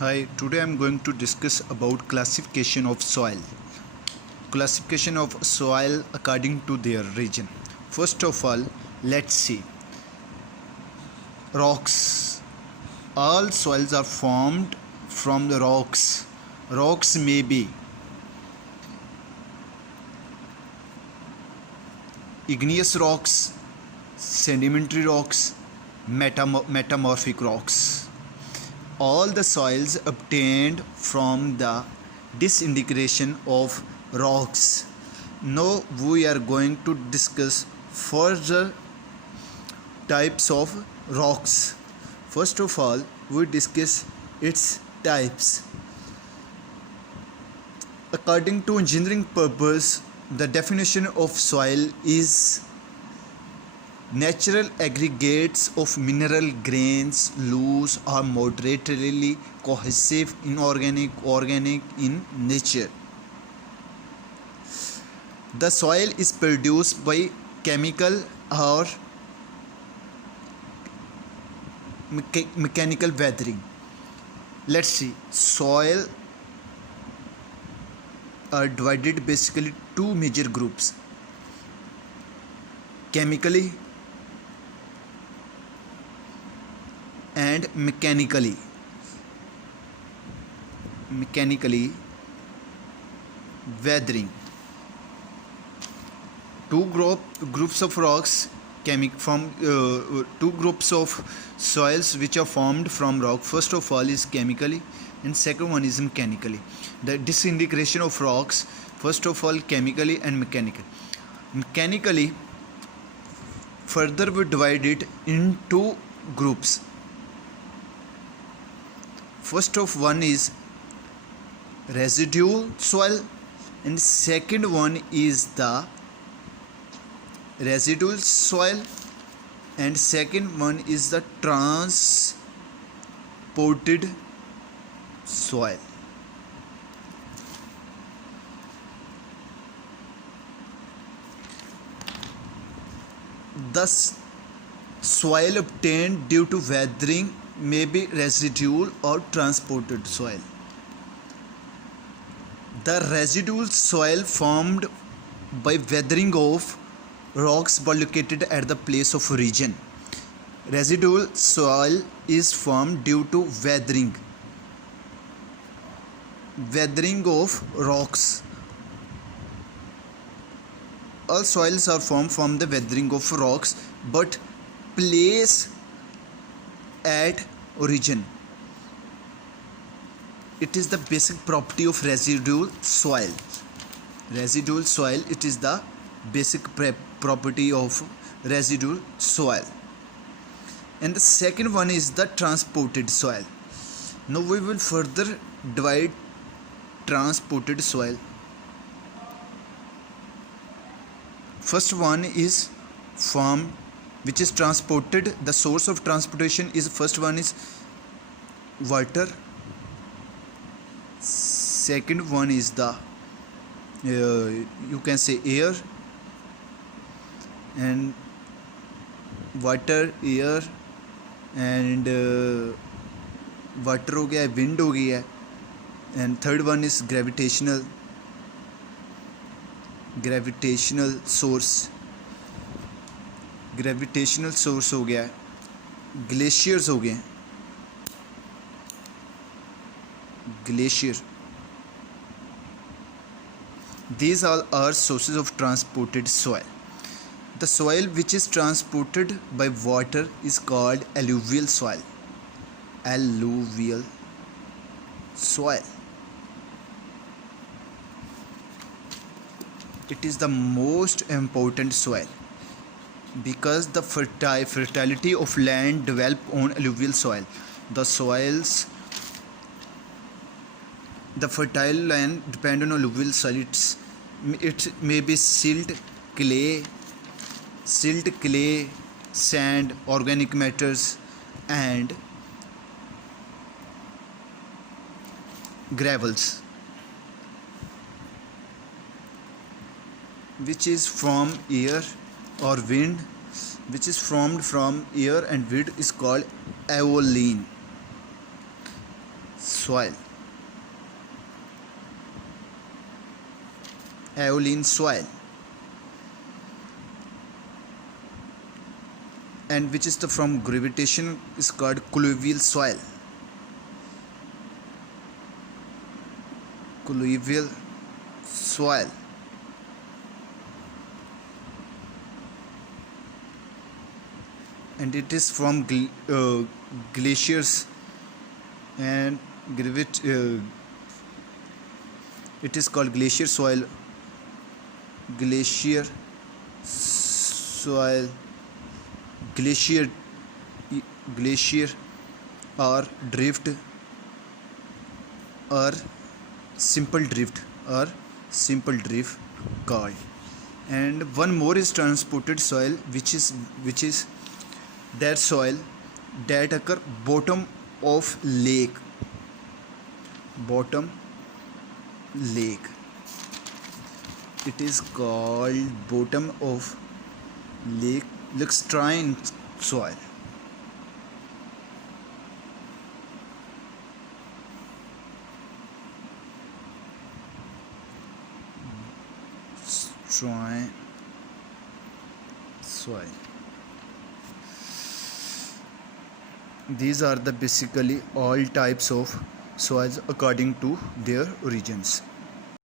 Hi, today I am going to discuss about classification of soil. Classification of soil according to their region. First of all, let's see. Rocks. All soils are formed from the rocks. Rocks may be igneous rocks, sedimentary rocks, metamorphic rocks. All the soils obtained from the disintegration of rocks. Now we are going to discuss further types of rocks. First of all, we discuss its types. According to engineering purpose, the definition of soil is natural aggregates of mineral grains, loose or moderately cohesive, inorganic, organic in nature. The soil is produced by chemical or mechanical weathering. Let's see. Soil are divided basically two major groups: chemically and mechanically weathering. Two groups of rocks from two groups of soils which are formed from rock. First of all is chemically and second one is mechanically. The disintegration of rocks, first of all chemically and mechanically further we divide it into groups. First of one is residual soil and second one is the residual soil and second one is the transported soil. Thus, soil obtained due to weathering may be residual or transported soil. The residual soil formed by weathering of rocks but located at the place of origin. Residual soil is formed due to weathering of rocks. All soils are formed from the weathering of rocks but place at origin. It is the basic property of residual soil. Residual soil, it is the basic property of residual soil. And the second one is the transported soil. Now we will further divide transported soil. First one is formed which is transported. The source of transportation is, first one is water, second one is the you can say air, and water, air and water हो गया है, wind हो गई है, and third one is gravitational source. Gravitational source हो गया है, glaciers हो गए, glacier. These all are sources of transported soil. The soil which is transported by water is called alluvial soil. Alluvial soil. It is the most important soil because the fertility of land develop on alluvial soil. The fertile land depend on alluvial soil. It may be silt, clay, sand, organic matters and gravels, which is from air or wind, which is formed from air and wind, is called aeolian. soil, aeolian soil, and which is the from gravitation is called colluvial soil. Colluvial soil. And it is from glaciers and it is called glacier soil, glacier soil, glacier or drift or simple drift called. And one more is transported soil, which is that soil that occur bottom of lake. It is called bottom of lake lacustrine soil. Lacustrine soil. These are the basically all types of soils according to their origins.